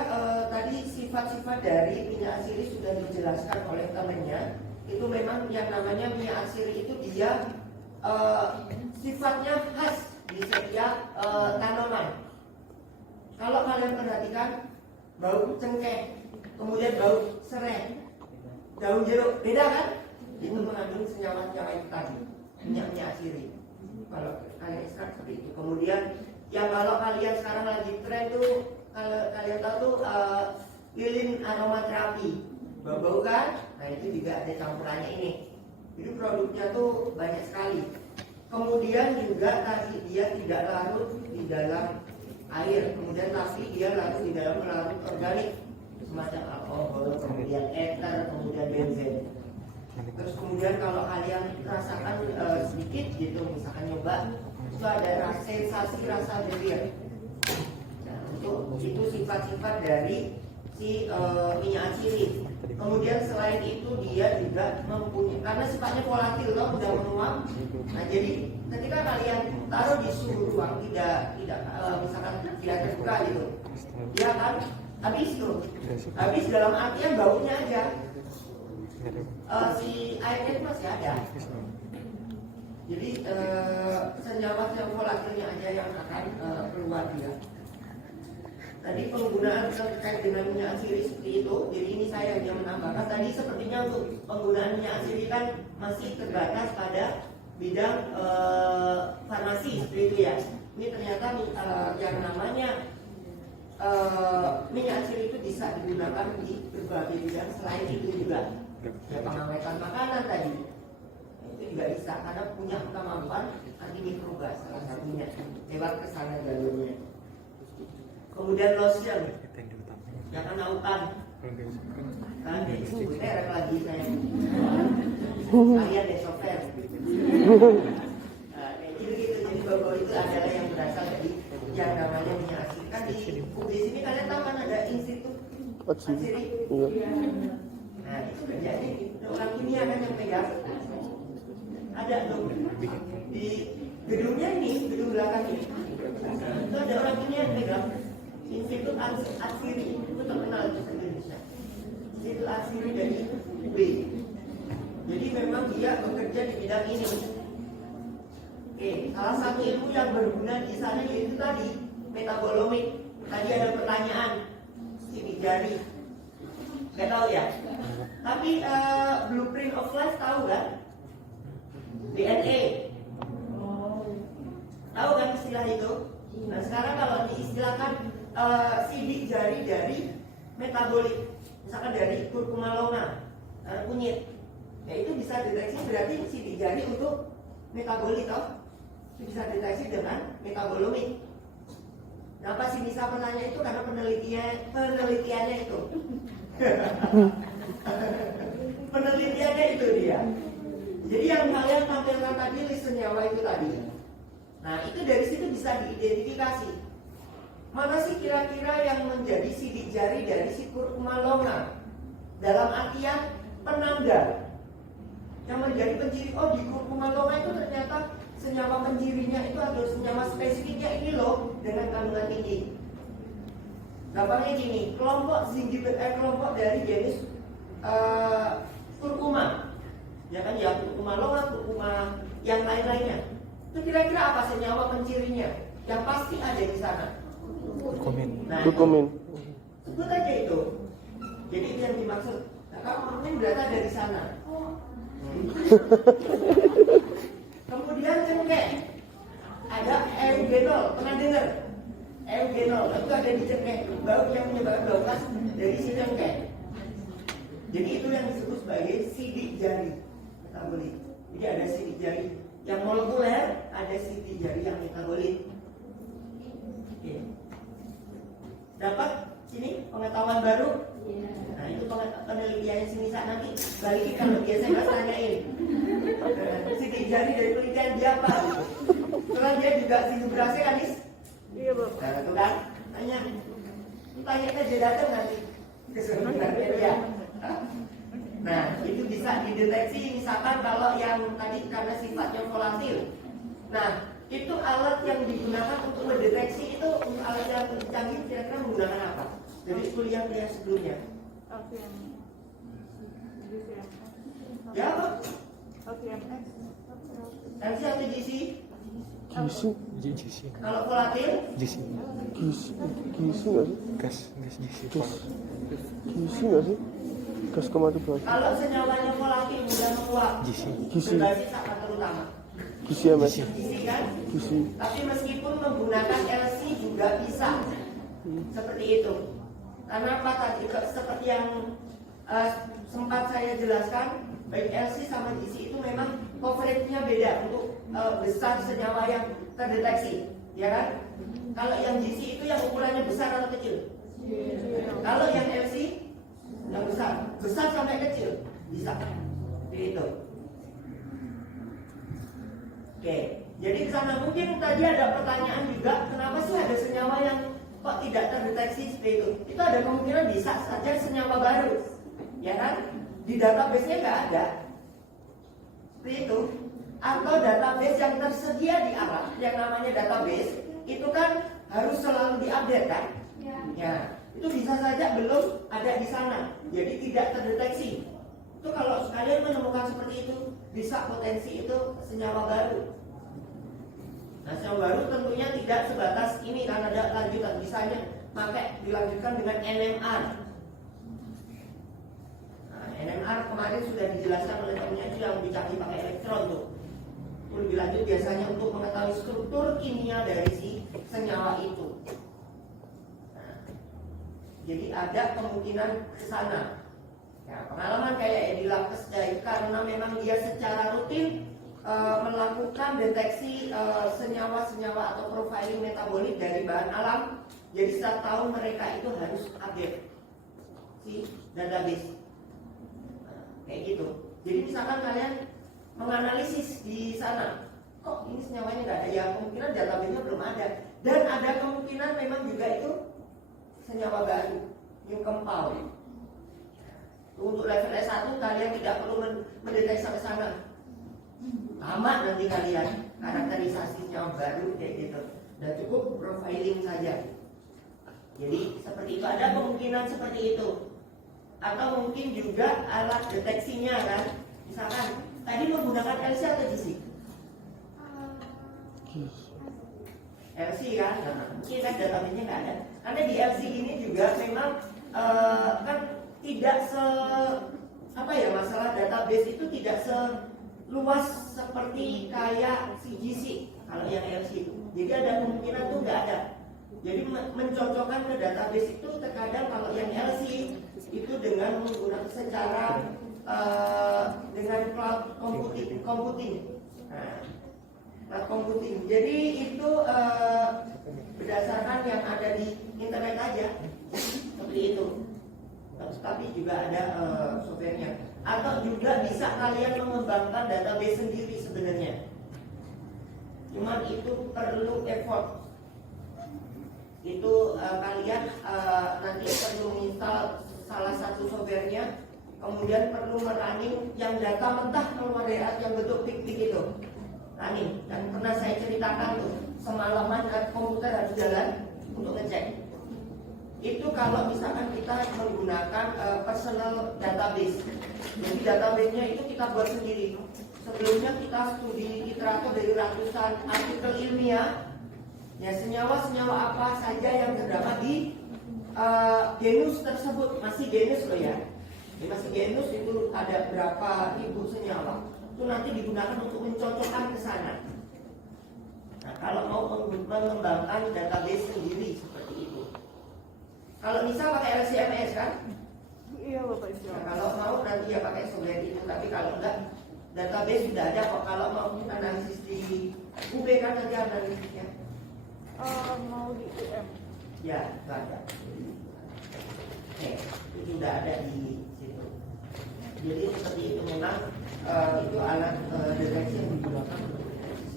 tadi sifat-sifat dari minyak atsiri sudah dijelaskan oleh temannya. Itu memang yang namanya minyak atsiri itu dia sifatnya khas di setiap tanaman. Kalau kalian perhatikan bau cengkeh, kemudian bau serai, daun jeruk, beda kan? Itu mengandung senyawa-senyawa itu tadi, minyak-minyak atsiri. Kalau kalian ekstrak seperti itu. Kemudian yang kalau kalian sekarang lagi tren tuh, kalau kalian tahu tuh lilin aromaterapi, bau-bau kan? Nah itu juga ada campurannya ini. Jadi produknya tuh banyak sekali. Kemudian juga tadi dia tidak larut di dalam air, kemudian tapi dia larut di dalam pelarut organik semacam alkohol, kemudian ether, kemudian benzen. Terus kemudian kalau kalian rasakan sedikit gitu, misalkan nyoba, itu ada sensasi rasa gelir. Nah, itu sifat-sifat dari si minyak atsiri. Kemudian selain itu dia juga mempunyai, karena sifatnya volatil loh, mudah menguap. Nah jadi ketika kalian taruh di suhu ruang tidak misalkan tidak terbuka gitu, dia akan habis tuh. Habis dalam artian baunya aja. Si airnya itu masih ada. Jadi senyawa yang volatilnya aja yang akan keluar dia. Tadi penggunaan terkait dengan minyak atsiri seperti itu. Jadi ini saya yang menambahkan tadi sepertinya untuk penggunaan minyak atsiri kan masih terbatas pada bidang farmasi seperti itu ya. Ini ternyata yang namanya minyak atsiri itu bisa digunakan di berbagai bidang selain itu juga. Ya, pengawetan makanan tadi itu juga bisa karena punya kemampuan antimikroba salah satunya lewat kesana jalurnya. Kemudian lotion, jangan naukan. Kan disebutnya lagi saya. Kalian deh software. Gitu. Jadi bau itu adalah yang berasal dari yang namanya minyak atsiri. Kan di sini kalian tahu kan ada institut atsiri. Nah itu kerjanya orang kimia kan yang pegang. Ada dong di gedungnya ini, gedung belakang ini. Itu ada orang kimia yang pegang. Institut Atsiri itu terkenal di Indonesia. Institut Atsiri dari UB. Jadi memang dia bekerja di bidang ini. Oke, salah satu ilmu yang berguna di sana yaitu tadi metabolomik. Tadi ada pertanyaan sidik jari. Nggak tahu ya? Tapi blueprint of life tahu kan? DNA. Tahu kan istilah itu? Nah sekarang kalau diistilahkan sidik jari dari metabolik, misalkan dari kurkuma longa, kunyit, ya itu bisa deteksi berarti sidik jari untuk metabolik toh, itu bisa deteksi dengan metabolomik. Kenapa si Nisa penanya itu karena penelitiannya itu, penelitiannya itu dia. Jadi yang kalian tampilkan tadi list senyawa itu tadi. Nah itu dari situ bisa diidentifikasi mana sih kira-kira yang menjadi sidik jari dari si kurkuma longa, dalam artian penanda yang menjadi penciri. Oh di kurkuma longa itu ternyata senyawa pencirinya itu atau senyawa spesifiknya ini loh dengan kandungan tinggi. Gampangnya gini, kelompok kelompok dari jenis kurkuma, ya kan ya, kurkuma longa, kurkuma yang lain-lainnya. Itu kira-kira apa senyawa pencirinya yang pasti ada di sana? Kurkumin. Sebut aja itu. Jadi itu yang dimaksud. Nah, kurkumin berasal dari sana. Kemudian cengkeh. Ada eugenol. Pernah dengar? Eugenol itu ada di cengkeh. Bau yang menyebabkan bau khas dari si cengkeh. Jadi itu yang disebut sebagai sidik jari metabolik. Jadi ada sidik jari yang molekuler, ada sidik jari yang metabolik. Oke. Dapat sini pengetahuan baru. Nah itu penelitiannya si Nisa, nanti balikin kalau biasa nggak tanyain. Sidik jari dari penelitian dia apa? Soalnya dia juga sidik berasnya kan, Nis? Iya, Bapak. Nah itu kan, tanya aja datang nanti keseluruhannya dia. Nah itu bisa dideteksi misalkan kalau yang tadi karena sifatnya volatil. Nah itu alat yang digunakan untuk mendeteksi itu alat yang canggih kira-kira menggunakan apa? Jadi kuliah-kuliah sebelumnya. Ya apa? LC atau GC? GC. Kalau volatil? GC. Kisi nggak sih? Gas GC. Kisi nggak sih? Gas kematibasi. Kalau senyawanya volatil mudah menguap. GC. Kisi. Berbasis apa terutama? Kisi ya mas? GC kan? Kisi. Tapi meskipun menggunakan LC juga bisa seperti itu. Karena apa tadi seperti yang sempat saya jelaskan, baik LC sama GC itu memang coveragenya beda untuk besar senyawa yang terdeteksi, ya kan? Kalau yang GC itu yang ukurannya besar atau kecil? Kalau yang LC yang besar sampai kecil bisa. Seperti itu. Oke, jadi di sana mungkin tadi ada pertanyaan juga, kenapa sih ada senyawa yang kok tidak terdeteksi seperti itu? Itu ada kemungkinan bisa saja senyawa baru, ya kan? Di database-nya nggak ada, seperti itu. Atau database yang tersedia di alam, yang namanya database, itu kan harus selalu diupdate kan? Ya, itu bisa saja belum ada di sana, jadi tidak terdeteksi. Itu kalau sekalian menemukan seperti itu, bisa potensi itu senyawa baru. Nah, senyawa baru tentunya tidak sebatas ini karena ada lanjutan, misalnya dilanjutkan dengan NMR. Nah, NMR kemarin sudah dijelaskan oleh temannya itu yang dicapai pakai elektron tuh. Lebih lanjut biasanya untuk mengetahui struktur kimia dari si senyawa itu. Nah, jadi ada kemungkinan ke sana. Ya, pengalaman kayak Edi Lakes karena memang dia secara rutin melakukan deteksi senyawa-senyawa atau profiling metabolik dari bahan alam. Jadi setiap tahun mereka itu harus update si database. Nah, kayak gitu. Jadi misalkan kalian menganalisis di sana, kok ini senyawanya nggak ada, ya kemungkinan database-nya belum ada, dan ada kemungkinan memang juga itu senyawa baru, new compound. Untuk level S1 kalian tidak perlu mendeteksi sampai sana, aman nanti kalian karakterisasi senyawa baru kayak gitu, dan cukup profiling saja. Jadi seperti itu, ada kemungkinan seperti itu, atau mungkin juga alat deteksinya kan, misalkan tadi menggunakan LC atau GC? LC kan, nah, mungkin kan database-nya nggak ada. Karena di LC ini juga memang kan tidak masalah database itu tidak seluas seperti kayak si GC kalau yang LC itu. Jadi ada kemungkinan tuh nggak ada. Jadi mencocokkan ke database itu terkadang kalau yang LC itu dengan menggunakan secara dengan cloud computing. Nah, cloud computing. Jadi itu berdasarkan yang ada di internet aja, seperti itu. Tapi juga ada softwarenya. Atau juga bisa kalian mengembangkan database sendiri sebenarnya. Cuman itu perlu effort. Itu kalian nanti perlu install salah satu softwarenya, kemudian perlu merunning yang data mentah keluar dari yang bentuk big itu running. Dan pernah saya ceritakan tuh, semalaman komputer harus jalan untuk ngecek. Itu kalau misalkan kita menggunakan personal database. Jadi database-nya itu kita buat sendiri. Sebelumnya kita studi literatur dari ratusan artikel ilmiah, ya senyawa-senyawa apa saja yang terdapat di genus tersebut. Masih genus loh ya. Ini masih genus, itu ada berapa ribu senyawa. Itu nanti digunakan untuk mencocokkan ke sana. Nah, kalau mau mengembangkan database sendiri seperti itu. Kalau misal pakai LCMS kan? Iya Bapak Isya. Nah, kalau mau nanti ya pakai software itu. Tapi kalau enggak, database sudah ada kok. Kalau mau analisis di UB kan nanti analisisnya. Mau di UM. Ya, enggak ada. Itu sudah ada di situ. Jadi seperti itu memang itu alat deteksi yang digunakan untuk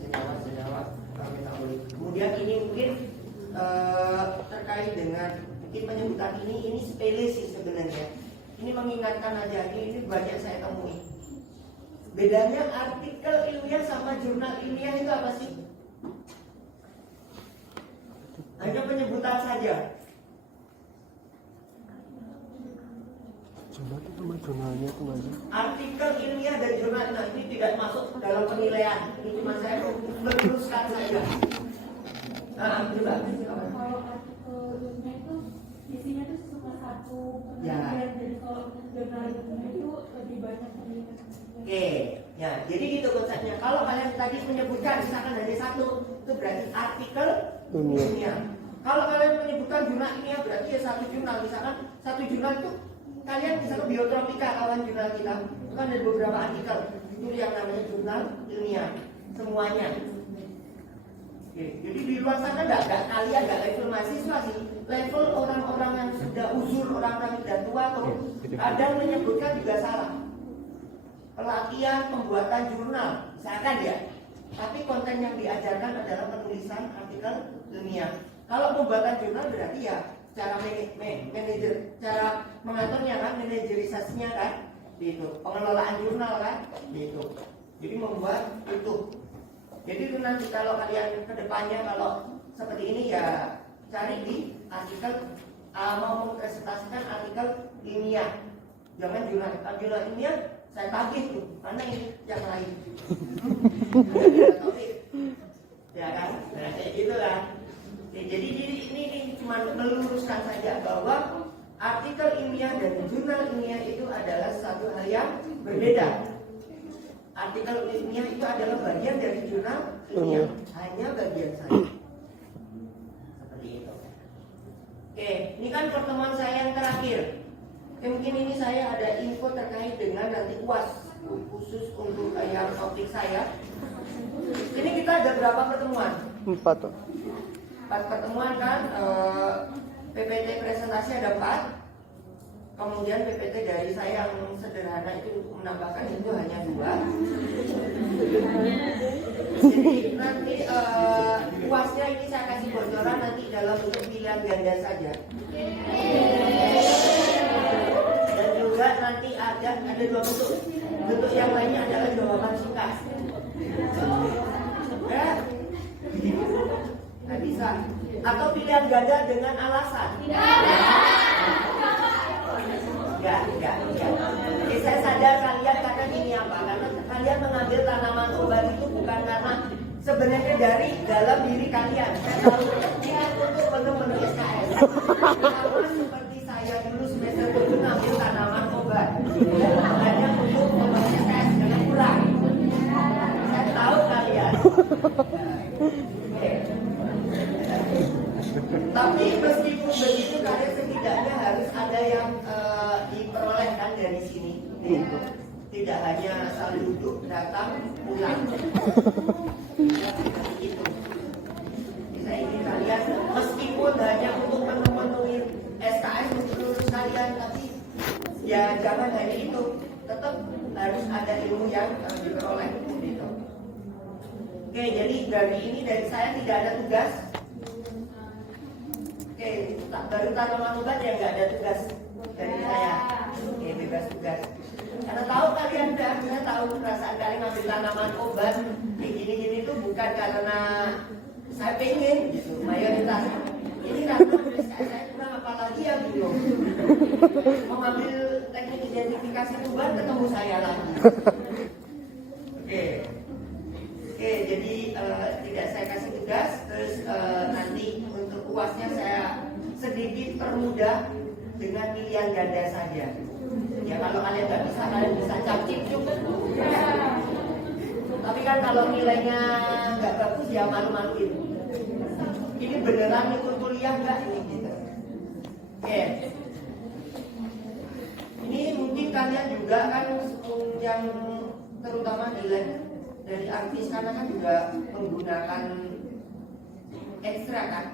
senyawa-senyawa metabolik. Kemudian ini mungkin terkait dengan mungkin penyebutan ini sepele sih sebenarnya. Ini mengingatkan aja, ini banyak saya temui. Bedanya artikel ilmiah sama jurnal ilmiah itu apa sih? Hanya penyebutan saja. Jurnal itu sama jurnalnya itu nggak sih? Artikel ilmiah dan jurnal ini tidak masuk dalam penilaian. Ini cuma saya meluruskan saja. Coba. Kalau artikel ilmiah itu isinya tuh cuma satu Ya. penelitian, jadi kalau jurnal ilmiah itu lebih banyak penelitian. Oke, ya jadi gitu konsepnya. Kalau kalian tadi menyebutkan misalkan hanya satu, itu berarti artikel ilmiah. Kalau kalian menyebutkan jurnal ilmiah berarti ya satu jurnal. Misalkan satu jurnal itu kalian misalkan Biotropika, kawan jurnal kita itu kan ada beberapa artikel, itu yang namanya jurnal ilmiah semuanya. Oke, jadi di luar sana nggak kalian nggak level mahasiswa sih, level orang-orang yang sudah uzur, orang-orang yang sudah tua tuh kadang menyebutkan juga salah. Pelatihan pembuatan jurnal, misalkan ya, tapi konten yang diajarkan adalah penulisan artikel ilmiah. Kalau pembuatan jurnal berarti ya cara manajer, cara mengaturnya kan, manajerisasinya kan, gitu. Pengelolaan jurnal kan, gitu. Jadi membuat itu. Jadi itu nanti kalau kalian kedepannya kalau seperti ini ya cari di artikel mau mempresentasikan artikel ilmiah, jangan jurnal ilmiah. Saya tagih tuh, karena ini yang lain. Ya kan, nah, kayak gitu kan. Jadi ini cuma meluruskan saja bahwa artikel ilmiah dan jurnal ilmiah itu adalah satu hal yang berbeda. Artikel ilmiah itu adalah bagian dari jurnal ilmiah, hanya bagian saja. Seperti itu. Oke, ini kan pertemuan saya yang terakhir. Mungkin ini saya ada info terkait dengan nanti UAS khusus untuk yang topik saya. Ini kita ada berapa pertemuan? 4. 4 pertemuan kan. PPT presentasi ada 4. Kemudian PPT dari saya yang sederhana itu menambahkan itu hanya 2. Jadi nanti UASnya ini saya kasih bocoran nanti dalam bentuk pilihan ganda saja. Dan juga nanti ada 2 bentuk. Bentuk yang lainnya adalah jawaban singkat. Ya, nggak bisa. Atau pilihan ganda dengan alasan. Enggak. Jadi saya sadar kalian karena gini apa? Karena kalian mengambil tanaman obat itu bukan karena sebenarnya dari dalam diri kalian. Saya tahu ini untuk menu-menu SKS. Sama seperti saya dulu semester 7 ngambil tanaman obat. Hanya untuk menu SKS karena kurang. Saya tahu kalian. Tapi meskipun begitu kalian setidaknya harus ada yang diperolehkan dari sini. Tidak hanya asal duduk, datang, pulang. Itu. Bisa ini kalian meskipun hanya untuk memenuhi SKS untuk lulus kalian, tapi ya jangan hanya itu. Tetap harus ada ilmu yang diperoleh. Gitu. Oke, jadi dari saya tidak ada tugas. Oke, baru tanaman obat yang nggak ada tugas dari saya. Oke, bebas tugas. Karena tahu kalian saya tahu perasaan kalian ngambil tanaman obat kayak gini-gini itu bukan karena saya pengen gitu, mayoritas. Ini karena saya kurang apalagi ya belum. Mau ngambil teknik identifikasi obat ketemu saya lagi. Oke, jadi tidak saya kasih tugas, terus nanti untuk UASnya saya sedikit permudah dengan pilihan ganda saja. Ya kalau kalian kalian bisa capcip juga. Tapi kan kalau nilainya nggak bagus ya malu-maluin. Ini beneran ikut kuliah nggak ini gitu. Oke. Ini mungkin kalian juga kan yang terutama nilai dari artis karena kan juga menggunakan ekstra kan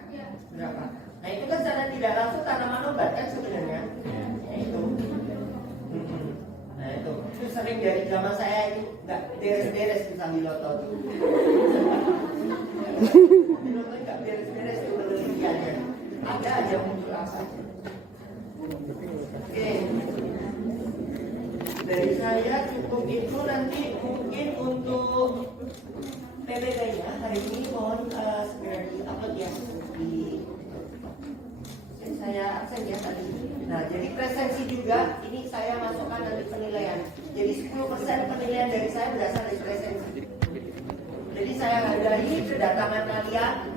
berapa? Nah itu kan secara tidak langsung tanaman obat kan sebenarnya. Nah itu. Nah itu sering dari zaman saya itu nggak beres-beres di Sambiloto. Sambiloto nggak beres-beres itu penelitiannya. Ada aja muncul apa. Oke. Dari saya cukup itu, nanti mungkin untuk PPT-nya hari ini mohon segera di-upload ya di saya absen ya tadi. Nah, jadi presensi juga ini saya masukkan nanti penilaian. Jadi 10% penilaian dari saya berasal dari presensi. Jadi saya hargai kedatangan kalian,